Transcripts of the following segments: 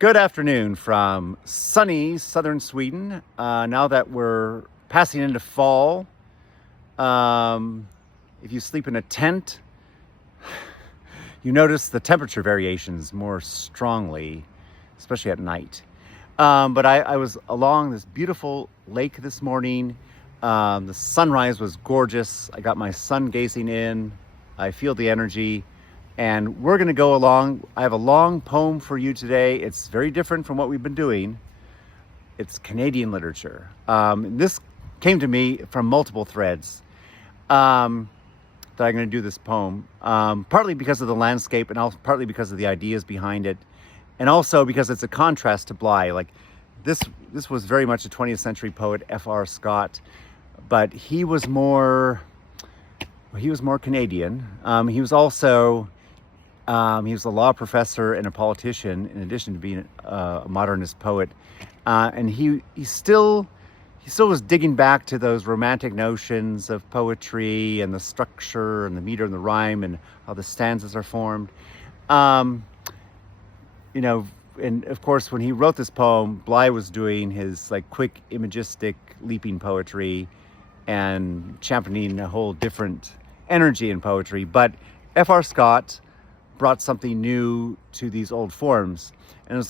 Good afternoon from sunny southern Sweden. Now that we're passing into fall, if you sleep in a tent, you notice the temperature variations more strongly, especially at night. But I was along this beautiful lake this morning. The sunrise was gorgeous. I got my sun gazing in. I feel the energy. And we're going to go along. I have a long poem for you today. It's very different from what we've been doing. It's Canadian literature. This came to me from multiple threads that I'm going to do this poem, partly because of the landscape and also partly because of the ideas behind it, and also because it's a contrast to Bly. Like this was very much a 20th century poet, F.R. Scott, but he was more Canadian. He was also he was a law professor and a politician, in addition to being a modernist poet. And he still was digging back to those romantic notions of poetry and the structure and the meter and the rhyme and how the stanzas are formed. And of course, when he wrote this poem, Bly was doing his like quick, imagistic, leaping poetry and championing a whole different energy in poetry. But F.R. Scott brought something new to these old forms. And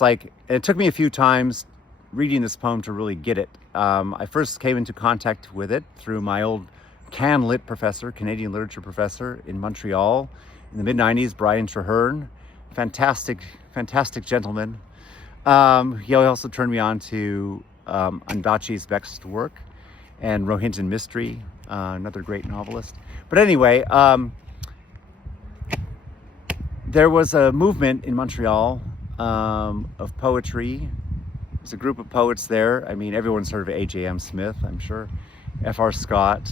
it took me a few times reading this poem to really get it. I first came into contact with it through my old CanLit professor, Canadian literature professor in Montreal in the mid-90s, Brian Trehearne. Fantastic gentleman. He also turned me on to Ondaatje's Vexed Work and Rohinton Mystery, another great novelist. But anyway, there was a movement in Montreal of poetry. There's a group of poets there. I mean, everyone's heard of A.J.M. Smith, I'm sure. F.R. Scott,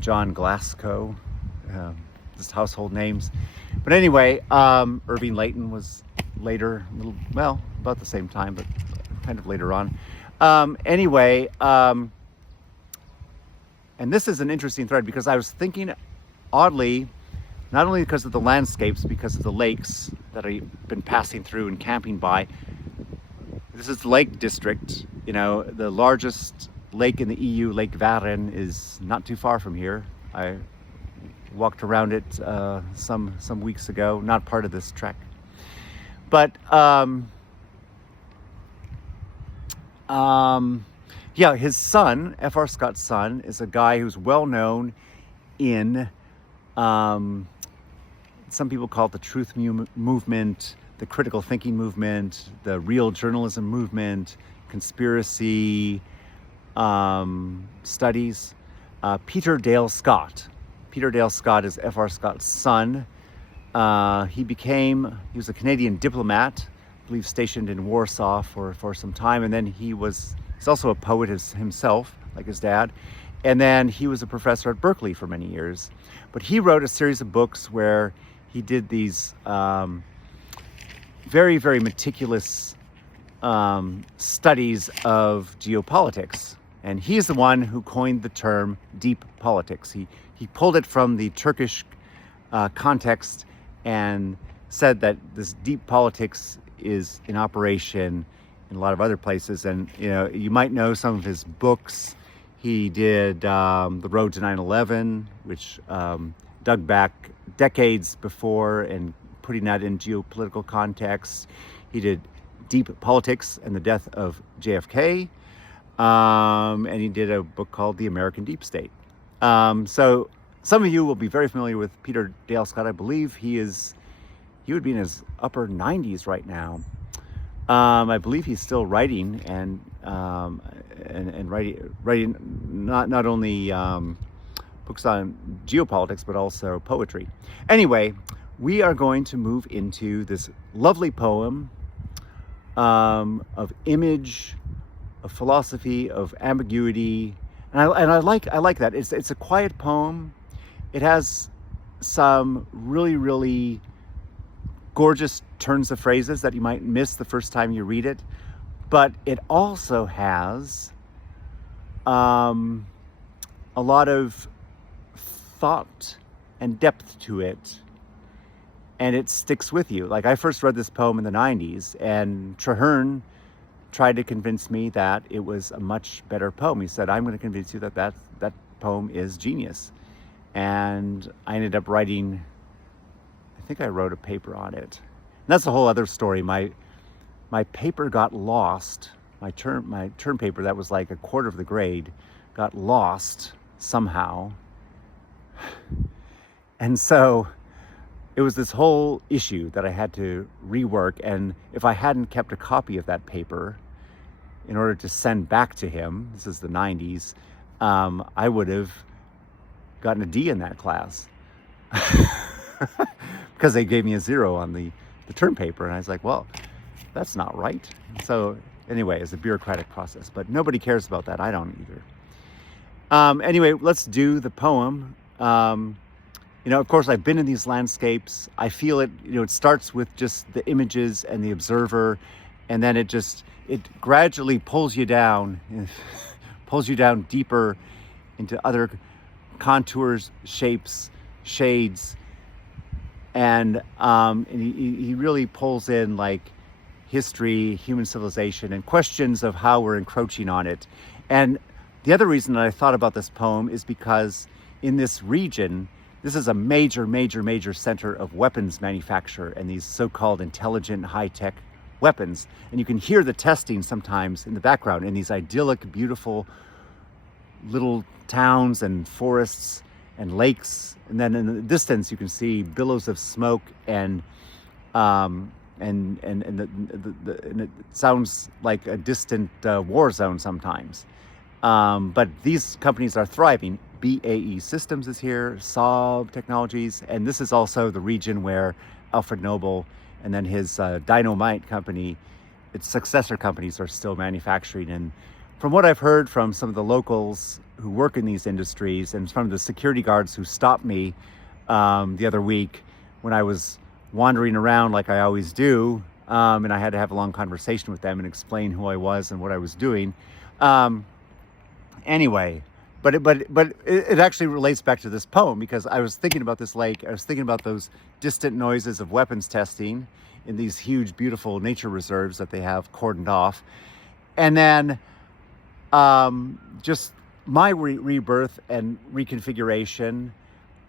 John Glasgow, just household names. But anyway, Irving Layton was later, about the same time, but kind of later on. And this is an interesting thread because I was thinking, oddly, not only because of the landscapes, because of the lakes that I've been passing through and camping by. This is the Lake District. The largest lake in the EU, Lake Varen, is not too far from here. I walked around it some weeks ago, not part of this trek. But his son, F.R. Scott's son, is a guy who's well known in some people call it the truth movement, the critical thinking movement, the real journalism movement, conspiracy studies. Peter Dale Scott. Peter Dale Scott is F.R. Scott's son. He was a Canadian diplomat, I believe stationed in Warsaw for some time, and then he's also a poet himself, like his dad. And then he was a professor at Berkeley for many years. But he wrote a series of books where he did these very, very meticulous studies of geopolitics. And he's the one who coined the term deep politics. He pulled it from the Turkish context and said that this deep politics is in operation in a lot of other places. And you might know some of his books. He did The Road to 9/11, which dug back decades before and putting that in geopolitical context. He did Deep Politics and the Death of JFK. And he did a book called The American Deep State. So some of you will be very familiar with Peter Dale Scott. I believe he would be in his upper 90s right now. I believe he's still writing and writing not only books on geopolitics, but also poetry. Anyway, we are going to move into this lovely poem of image, of philosophy, of ambiguity, and I like that. It's a quiet poem. It has some really, really gorgeous turns of phrases that you might miss the first time you read it, but it also has a lot of thought and depth to it and it sticks with you. Like, I first read this poem in the 90s, and Trehearne tried to convince me that it was a much better poem. He said, I'm going to convince you that that poem is genius. And I ended up writing, I think I wrote a paper on it. And that's a whole other story. My paper got lost. My term paper that was like a quarter of the grade got lost somehow. And so it was this whole issue that I had to rework. And if I hadn't kept a copy of that paper in order to send back to him, this is the 90s, I would have gotten a D in that class because they gave me a 0 on the term paper. And I was like, well, that's not right. So anyway, it's a bureaucratic process, but nobody cares about that. I don't either. Anyway, let's do the poem. Of course, I've been in these landscapes. I feel it, it starts with just the images and the observer, and then it gradually pulls you down deeper into other contours, shapes, shades, and he really pulls in like history, human civilization, and questions of how we're encroaching on it. And the other reason that I thought about this poem is because in this region, this is a major, major, major center of weapons manufacture and these so-called intelligent, high-tech weapons. And you can hear the testing sometimes in the background in these idyllic, beautiful little towns and forests and lakes. And then in the distance, you can see billows of smoke and it sounds like a distant war zone sometimes. But these companies are thriving. BAE Systems is here, Saab Technologies, and this is also the region where Alfred Nobel and then his dynamite company, its successor companies, are still manufacturing. And from what I've heard from some of the locals who work in these industries and from the security guards who stopped me the other week when I was wandering around like I always do, and I had to have a long conversation with them and explain who I was and what I was doing. Anyway, but it actually relates back to this poem, because I was thinking about this lake. I was thinking about those distant noises of weapons testing in these huge, beautiful nature reserves that they have cordoned off. And then just my rebirth and reconfiguration,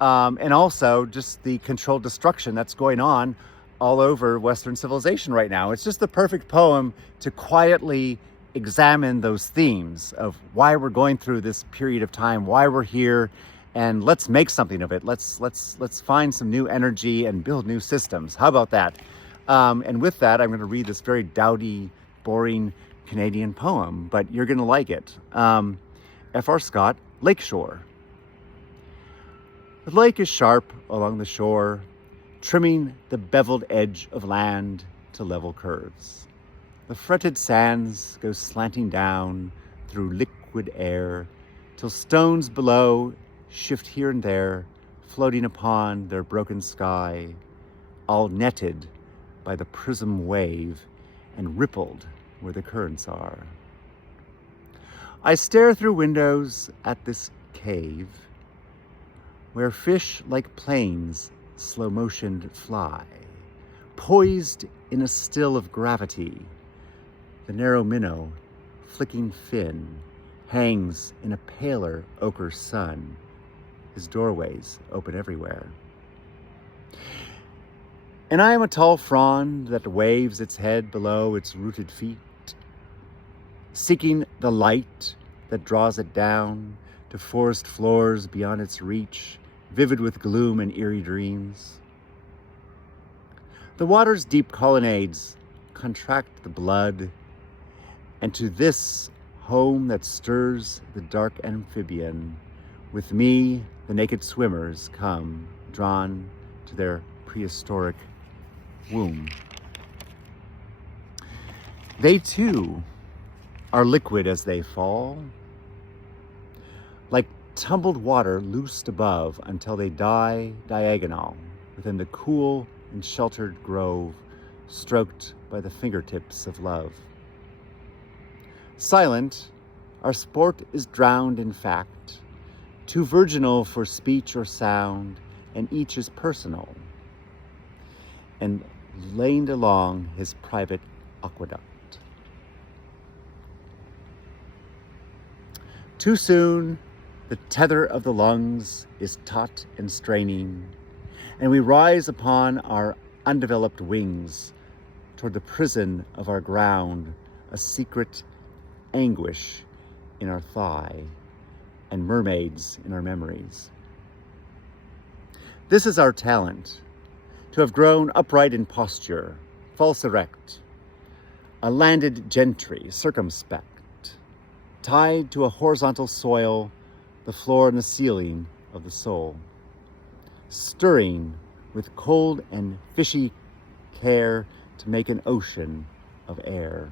and also just the controlled destruction that's going on all over Western civilization right now. It's just the perfect poem to quietly examine those themes of why we're going through this period of time, why we're here, and let's make something of it. Let's find some new energy and build new systems. How about that? And with that, I'm going to read this very dowdy, boring Canadian poem, but you're going to like it. F.R. Scott, Lakeshore. The lake is sharp along the shore, trimming the beveled edge of land to level curves. The fretted sands go slanting down through liquid air till stones below shift here and there, floating upon their broken sky, all netted by the prism wave and rippled where the currents are. I stare through windows at this cave where fish like planes slow-motioned fly, poised in a still of gravity. The narrow minnow, flicking fin, hangs in a paler ochre sun. His doorways open everywhere. And I am a tall frond that waves its head below its rooted feet, seeking the light that draws it down to forest floors beyond its reach, vivid with gloom and eerie dreams. The water's deep colonnades contract the blood, and to this home that stirs the dark amphibian, with me the naked swimmers come, drawn to their prehistoric womb. They too are liquid as they fall, like tumbled water loosed above until they die diagonal within the cool and sheltered grove, stroked by the fingertips of love. Silent, our sport is drowned in fact, too virginal for speech or sound, and each is personal. and laned along his private aqueduct. Too soon the tether of the lungs is taut and straining, and we rise upon our undeveloped wings toward the prison of our ground, a secret anguish in our thigh and mermaids in our memories. This is our talent, to have grown upright in posture, false erect, a landed gentry, circumspect, tied to a horizontal soil, the floor and the ceiling of the soul, stirring with cold and fishy care to make an ocean of air.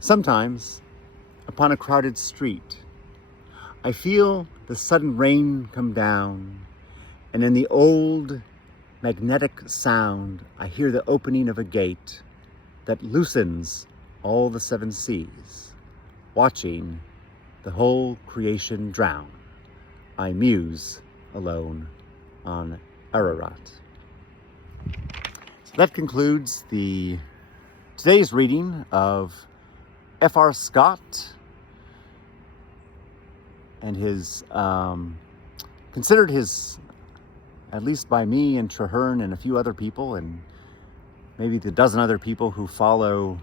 Sometimes, upon a crowded street, I feel the sudden rain come down, and in the old magnetic sound, I hear the opening of a gate that loosens all the seven seas, watching the whole creation drown. I muse alone on Ararat. So that concludes today's reading of F.R. Scott and his, considered his, at least by me and Trehearne and a few other people, and maybe the dozen other people who follow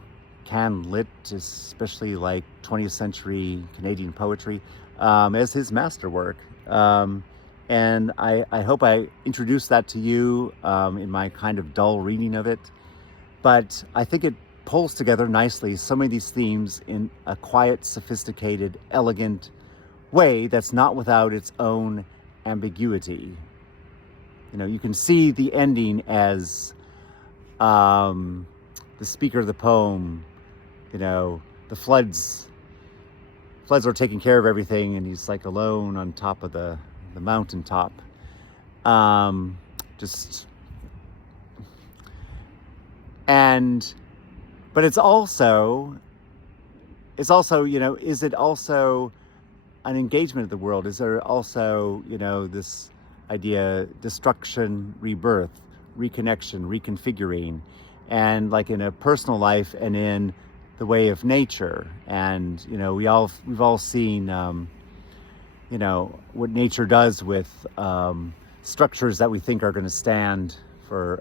CanLit, especially like 20th century Canadian poetry, as his masterwork. And I hope I introduced that to you in my kind of dull reading of it. But I think it pulls together nicely so many of these themes in a quiet, sophisticated, elegant way that's not without its own ambiguity. You know, you can see the ending as the speaker of the poem, you know, the floods are taking care of everything, and he's like alone on top of the mountaintop. But it's also, you know, is it also an engagement of the world? Is there also, you know, this idea, destruction, rebirth, reconnection, reconfiguring, and like in a personal life and in the way of nature? And, you know, we've all seen, you know, what nature does with structures that we think are going to stand for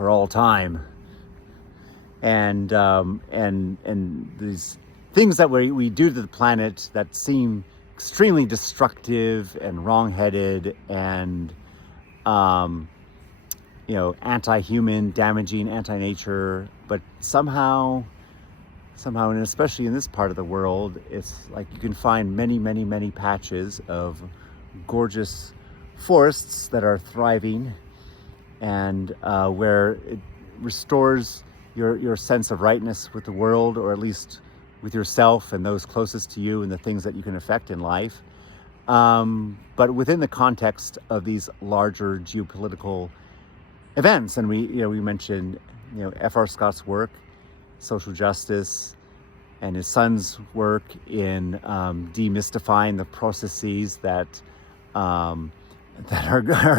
all time, and these things that we do to the planet that seem extremely destructive and wrong-headed and you know, anti-human, damaging, anti-nature, but somehow, and especially in this part of the world, it's like you can find many patches of gorgeous forests that are thriving, and where it restores your sense of rightness with the world, or at least with yourself and those closest to you and the things that you can affect in life. But within the context of these larger geopolitical events. And we mentioned, you know, F.R. Scott's work, social justice, and his son's work in demystifying the processes that are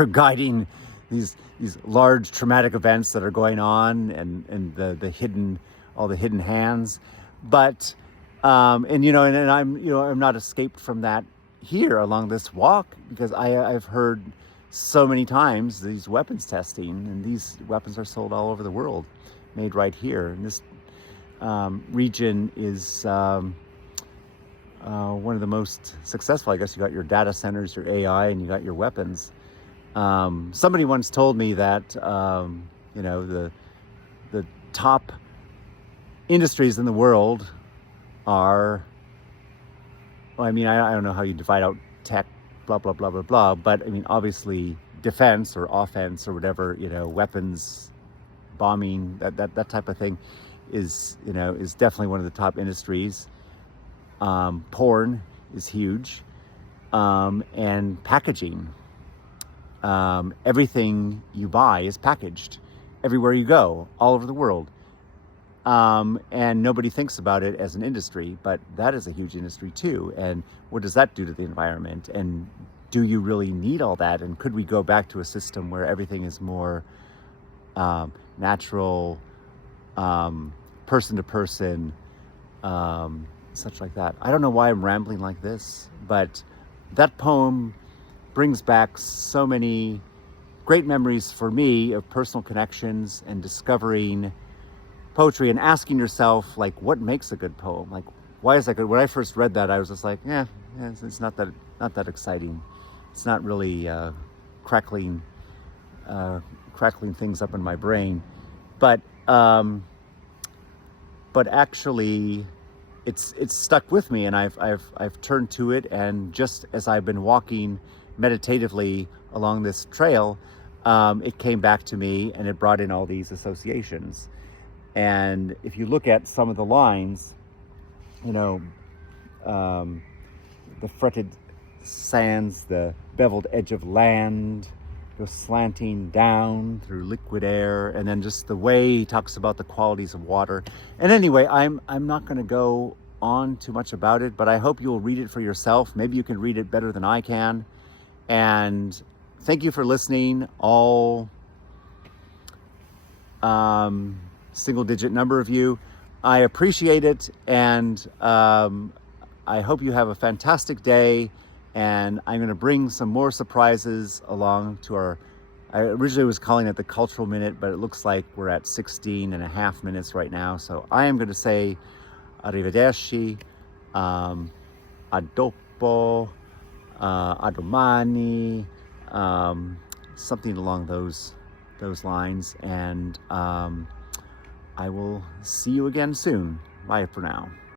guiding these large traumatic events that are going on, and all the hidden hands. But and you know, and I'm not escaped from that here along this walk, because I've heard so many times these weapons testing, and these weapons are sold all over the world, made right here. And this region is one of the most successful. I guess you got your data centers, your AI, and you got your weapons. Somebody once told me that you know, the top industries in the world are, well, I mean, I don't know how you divide out tech, blah blah blah blah blah, but I mean, obviously defense or offense or whatever, you know, weapons, bombing, that type of thing is, you know, is definitely one of the top industries. Porn is huge, and packaging. Everything you buy is packaged everywhere you go, all over the world. and nobody thinks about it as an industry, but that is a huge industry too. And what does that do to the environment? And do you really need all that? And could we go back to a system where everything is more natural, person to person, such like that? I don't know why I'm rambling like this, but that poem brings back so many great memories for me of personal connections and discovering poetry and asking yourself, like, what makes a good poem? Like, why is that good? When I first read that, I was just like, it's not that exciting. It's not really crackling things up in my brain, but actually, it's stuck with me, and I've turned to it, and just as I've been walking meditatively along this trail, it came back to me, and it brought in all these associations. And if you look at some of the lines, the fretted sands, the beveled edge of land goes slanting down through liquid air, and then just the way he talks about the qualities of water. And anyway, I'm not going to go on too much about it, but I hope you'll read it for yourself. Maybe you can read it better than I can. And thank you for listening, all single digit number of you. I appreciate it, and I hope you have a fantastic day. And I'm going to bring some more surprises along to I originally was calling it the Cultural Minute, but it looks like we're at 16 and a half minutes right now. So I am going to say arrivederci, a dopo, a domani, something along those lines. And I will see you again soon. Bye for now.